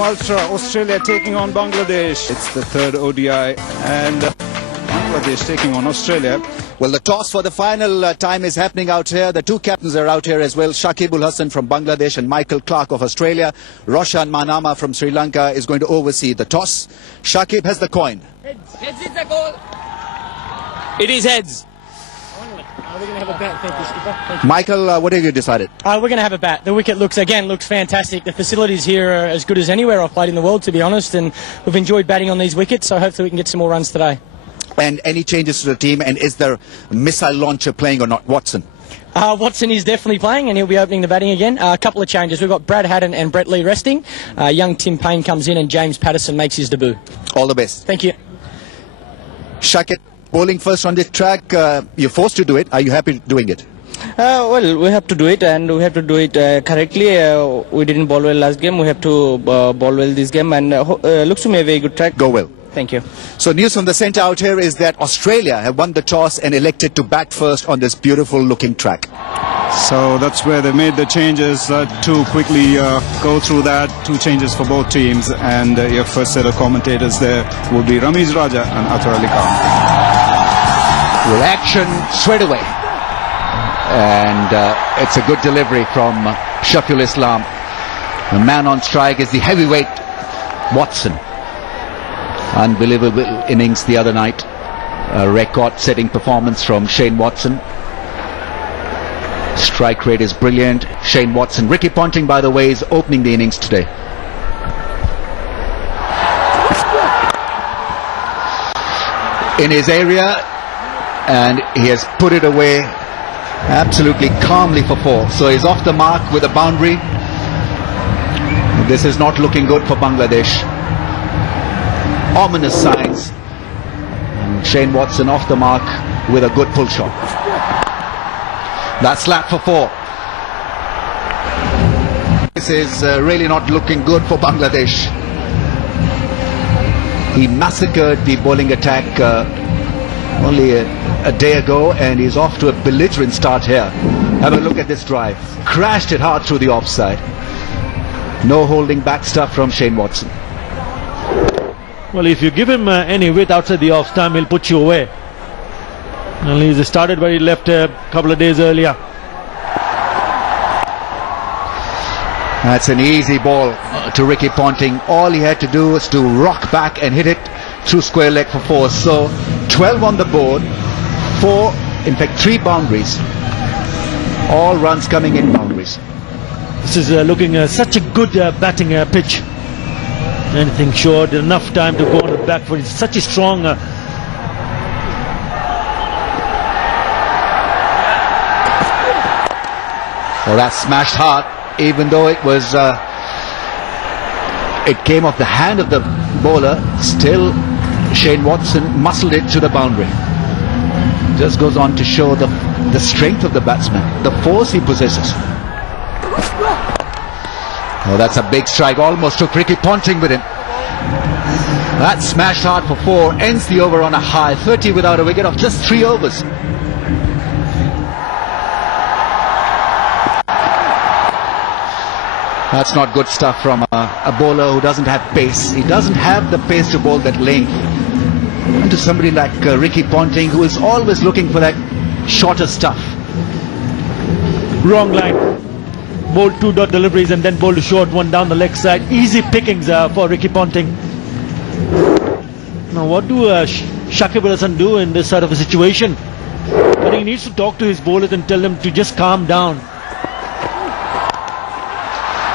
Ultra, Australia taking on Bangladesh. It's the third ODI and Bangladesh taking on Australia. Well, the toss for the final time is happening out here. The two captains are out here as well. Shakib Ul Hasan from Bangladesh and Michael Clark of Australia. Roshan Manama from Sri Lanka is going to oversee the toss. Shakib has the coin. Heads is the goal. It is heads. We're going to have a bat. Thank you, skipper. Thank you. Michael, what have you decided? We're going to have a bat. The wicket looks fantastic. The facilities here are as good as anywhere I've played in the world, to be honest, and we've enjoyed batting on these wickets, so hopefully we can get some more runs today. And any changes to the team, and is there a missile launcher playing or not? Watson? Watson is definitely playing, and he'll be opening the batting again. A couple of changes. We've got Brad Haddon and Brett Lee resting. Young Tim Payne comes in, and James Patterson makes his debut. All the best. Thank you. Shakib, bowling first on this track, you're forced to do it. Are you happy doing it? Well, we have to do it, and we have to do it correctly. We didn't bowl well last game. We have to bowl well this game, and looks to me a very good track. Go well. Thank you. So news from the centre out here is that Australia have won the toss and elected to bat first on this beautiful looking track. So that's where they made the changes to quickly go through that. Two changes for both teams, and your first set of commentators there will be Ramiz Raja and Athar Ali Khan. Reaction straight away, and it's a good delivery from Shafil Islam. The man on strike is the heavyweight Watson. Unbelievable innings the other night. A record-setting performance from Shane Watson. Strike rate is brilliant. Shane Watson. Ricky Ponting, by the way, is opening the innings today. In his area, and he has put it away absolutely calmly for four. So he's off the mark with a boundary. This is not looking good for Bangladesh. Ominous signs. And Shane Watson off the mark with a good pull shot. That's slap for four. This is really not looking good for Bangladesh. He massacred the bowling attack only a day ago, and he's off to a belligerent start here. Have a look at this drive. Crashed it hard through the offside. No holding back stuff from Shane Watson. Well, if you give him any width outside the off time, he'll put you away. Well, he's started where he left a couple of days earlier. That's an easy ball to Ricky Ponting. All he had to do was to rock back and hit it through square leg for four. So 12 on the board, three boundaries. All runs coming in boundaries. This is looking such a good batting pitch. Anything short, enough time to go on the back foot. It's such a strong Oh, that's smashed hard, even though it was it came off the hand of the bowler. Still Shane Watson muscled it to the boundary. Just goes on to show the strength of the batsman, the force he possesses. Oh, that's a big strike. Almost took Ricky Ponting with him. That smashed hard for four. Ends the over on a high. 30 without a wicket of just 3 overs. That's not good stuff from a bowler who doesn't have pace. He doesn't have the pace to bowl that length. And to somebody like Ricky Ponting, who is always looking for that shorter stuff. wrong line. Bowled 2 dot deliveries and then bowled a short one down the leg side. Easy pickings for Ricky Ponting. Now what do Shakib Ul Hasan do in this sort of a situation? I think he needs to talk to his bowlers and tell them to just calm down.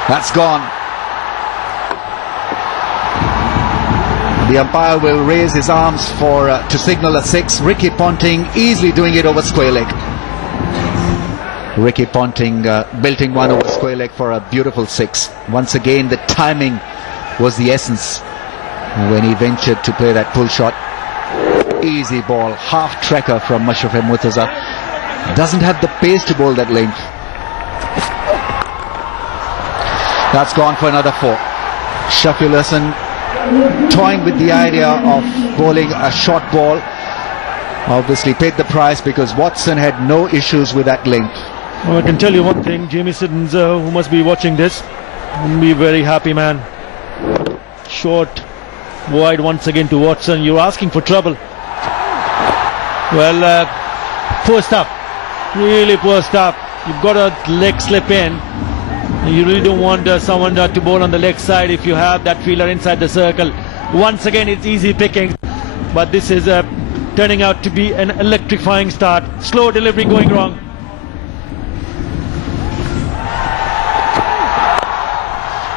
That's gone. The umpire will raise his arms for to signal a 6. Ricky Ponting easily doing it over square leg. Ricky Ponting belting one over square leg for a beautiful 6. Once again, the timing was the essence when he ventured to play that pull shot. Easy ball, half tracker from Mashraf Murtaza. Doesn't have the pace to bowl that length. That's gone for another 4. Shafil Hasan toying with the idea of bowling a short ball. Obviously paid the price because Watson had no issues with that length. Well, I can tell you one thing, Jamie Siddons, who must be watching this, will be very happy, man. short wide once again to Watson. You're asking for trouble. Well, poor stuff. Really poor stuff. You've got a leg slip in. You really don't want someone to bowl on the leg side if you have that fielder inside the circle. Once again, it's easy picking. But this is turning out to be an electrifying start. Slow delivery going wrong.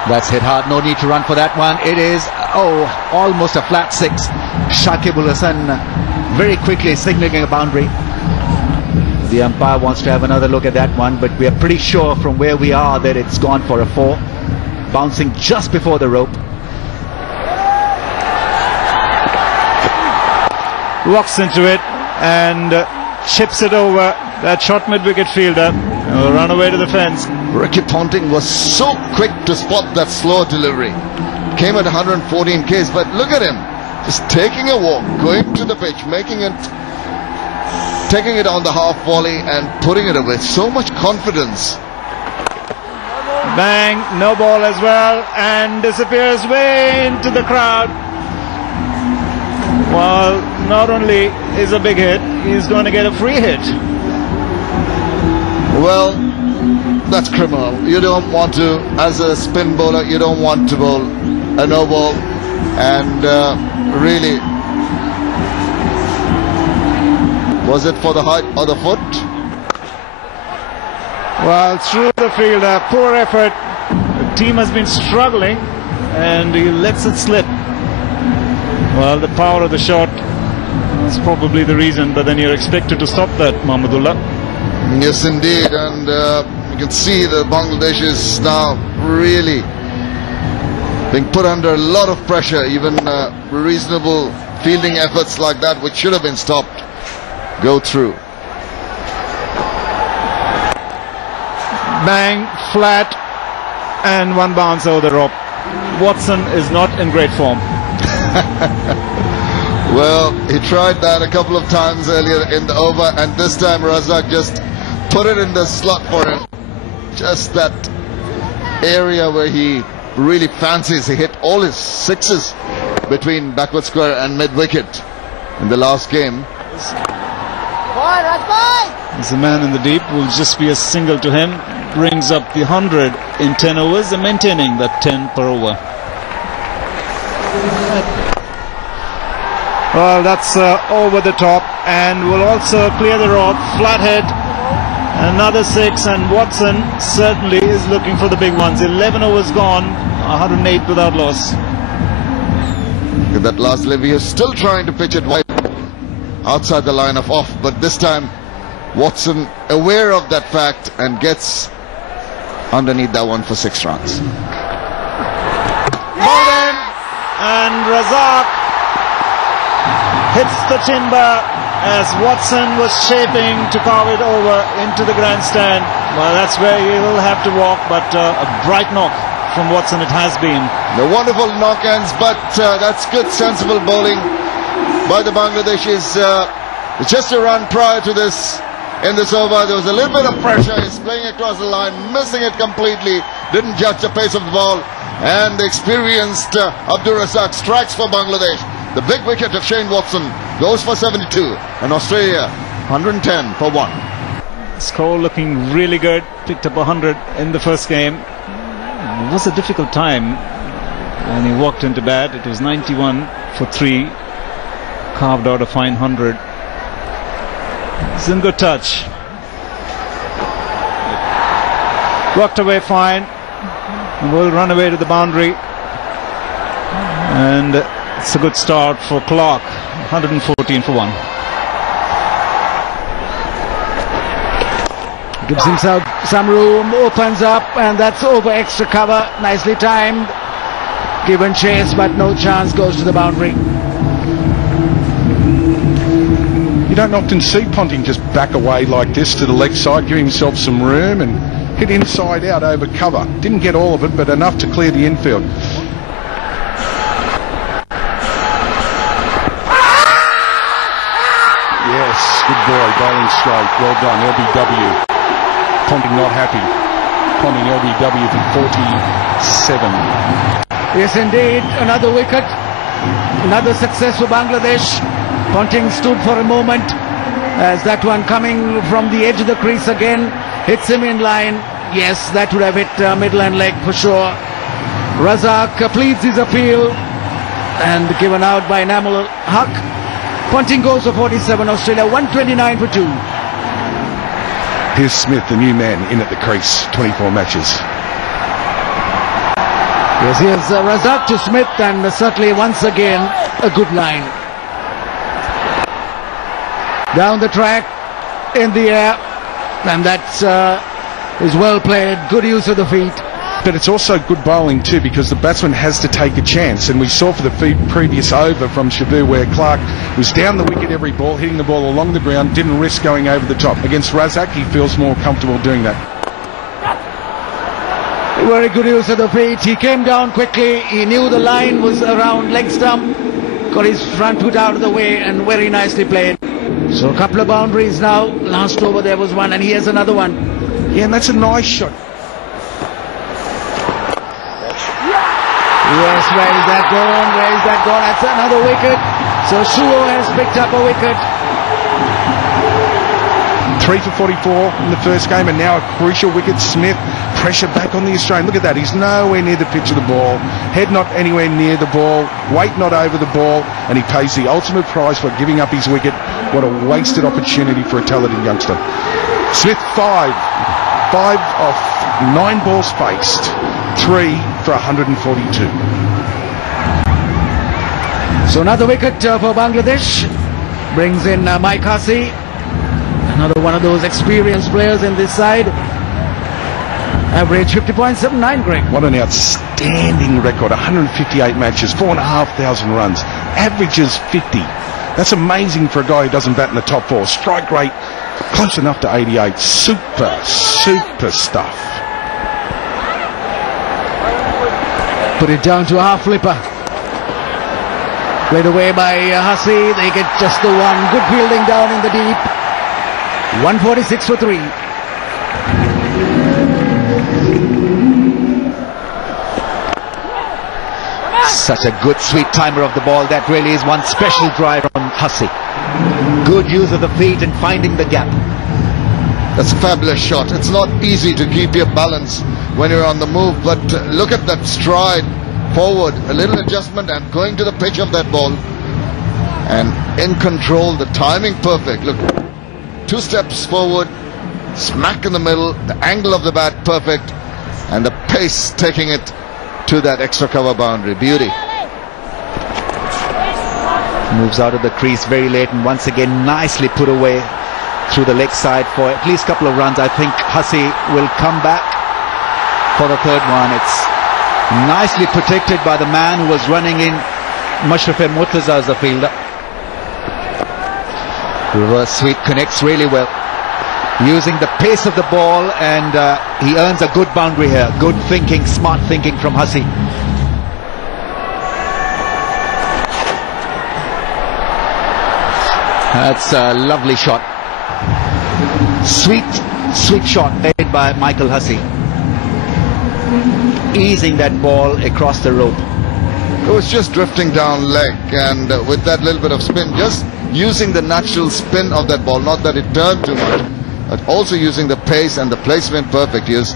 That's hit hard. No need to run for that one. It is, almost a flat 6. Shakib ul Hasan very quickly signaling a boundary. The umpire wants to have another look at that one, but we are pretty sure from where we are that it's gone for a 4. Bouncing just before the rope. Walks into it and chips it over that short mid-wicket fielder. Will run away to the fence. Ricky Ponting was so quick to spot that slow delivery. Came at 114 k's, but look at him. Just taking a walk, going to the pitch, taking it on the half volley and putting it away. So much confidence. Bang, no ball as well, and disappears way into the crowd. Well, not only is a big hit, he's going to get a free hit. Well, that's criminal. You don't want to, as a spin bowler, you don't want to bowl a no ball. And really, was it for the height or the foot? Well, through the fielder, poor effort. The team has been struggling and he lets it slip. Well, the power of the shot is probably the reason, but then you're expected to stop that, Mahmudullah. Yes, indeed, and you can see that Bangladesh is now really being put under a lot of pressure. Even reasonable fielding efforts like that, which should have been stopped, go through. Bang, flat, and one bounce over the rope. Watson is not in great form. Well, he tried that a couple of times earlier in the over, and this time Razak just put it in the slot for him. Just that area where he really fancies. He hit all his 6s between backward square and mid-wicket in the last game. As a man in the deep, will just be a single to him. Brings up the 100 in 10 overs and maintaining that 10 per over. Well, that's over the top and will also clear the rope. Flat hit, another 6, and Watson certainly is looking for the big ones. 11 overs gone, 108 without loss. That last delivery, is still trying to pitch it wide outside the line of off, but this time Watson aware of that fact and gets underneath that one for 6 runs. Golden, and Razak hits the timber as Watson was shaping to carve it over into the grandstand. Well, that's where he will have to walk, but a bright knock from Watson it has been. The wonderful knock ends, but that's good, sensible bowling by the Bangladeshis. Just a run prior to this. In this over, there was a little bit of pressure. He's playing across the line, missing it completely. Didn't judge the pace of the ball. And the experienced Abdur Razak strikes for Bangladesh. The big wicket of Shane Watson goes for 72. And Australia, 110 for 1. Score looking really good. Picked up 100 in the first game. It was a difficult time when he walked into bat. It was 91 for 3. Carved out a fine 100. It's in good touch. Walked away fine. And will run away to the boundary. And it's a good start for Clark. 114 for 1. Gives himself some room, opens up, and that's over extra cover. Nicely timed. Given chase, but no chance, goes to the boundary. You don't often see Ponting just back away like this to the leg side, give himself some room and hit inside out over cover. Didn't get all of it, but enough to clear the infield. Yes, good boy, bowling straight. Well done, LBW. Ponting not happy. Ponting LBW for 47. Yes, indeed, another wicket. Another success for Bangladesh. Ponting stood for a moment as that one coming from the edge of the crease again hits him in line. Yes, that would have hit middle and leg for sure. Razak pleads his appeal and given out by Namal Haq. Ponting goes for 47, Australia 129 for 2. Here's Smith, the new man, in at the crease, 24 matches. Yes, here's Razak to Smith, and certainly once again a good line. Down the track, in the air, and that's is well played, good use of the feet. But it's also good bowling too, because the batsman has to take a chance, and we saw for the previous over from Shabu where Clark was down the wicket every ball, hitting the ball along the ground, didn't risk going over the top. Against Razak, he feels more comfortable doing that. Very good use of the feet. He came down quickly, he knew the line was around leg stump, got his front foot out of the way, and very nicely played. So a couple of boundaries now. Last over there was one, and here's another one. Yeah, and that's a nice shot. Yes, where is that gone? Where is that gone? That's another wicket. So Suo has picked up a wicket. 3 for 44 in the first game, and now a crucial wicket. Smith, pressure back on the Australian. Look at that, he's nowhere near the pitch of the ball, head not anywhere near the ball, weight not over the ball, and he pays the ultimate price for giving up his wicket. What a wasted opportunity for a talented youngster. Smith 5 off 9 balls faced, 3 for 142. So another wicket for Bangladesh. Brings in Mike Hussey. Another one of those experienced players in this side. Average 50.79, Greg. What an outstanding record. 158 matches, 4,500 runs. Averages 50. That's amazing for a guy who doesn't bat in the top 4. Strike rate close enough to 88. Super stuff. Put it down to a half flipper. Played away by Hussey. They get just the one. Good fielding down in the deep. 146 for 3. Such a good sweet timer of the ball. That really is one special drive from Hussey. Good use of the feet and finding the gap. That's a fabulous shot. It's not easy to keep your balance when you're on the move, but look at that stride forward, a little adjustment and going to the pitch of that ball, and in control, the timing perfect. Look, 2 steps forward, smack in the middle, the angle of the bat perfect, and the pace taking it to that extra cover boundary. Beauty. Moves out of the crease very late, and once again nicely put away through the leg side for at least a couple of runs. I think Hussey will come back for the third one. It's nicely protected by the man who was running in, Mushraf Murtaza as the fielder. Reverse sweep connects really well, using the pace of the ball, and he earns a good boundary here. Good thinking, smart thinking from Hussey. That's a lovely shot. Sweet shot made by Michael Hussey, easing that ball across the rope. It was just drifting down leg, and with that little bit of spin, just using the natural spin of that ball, not that it turned too much, but also using the pace and the placement perfect use.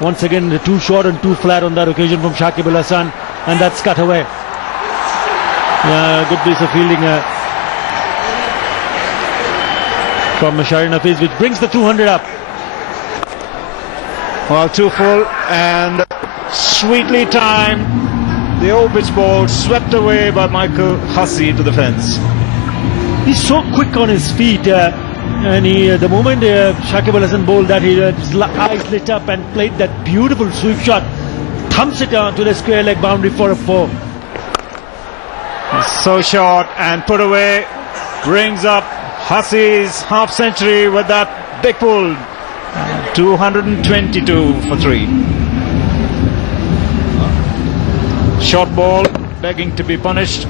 Once again, the 2 short and 2 flat on that occasion from Shakib Al Hasan, and that's cut away. Yeah, good piece of fielding from Shaheen Hafiz, which brings the 200 up. Well, 2 full and sweetly timed. The off-pitch ball swept away by Michael Hussey to the fence. He's so quick on his feet, and the moment Shakib Al Hasan bowled that, his eyes lit up and played that beautiful sweep shot, thumps it down to the square leg boundary for a 4. So short and put away, brings up Hussey's half century with that big pull. 222 for 3. Short ball begging to be punished.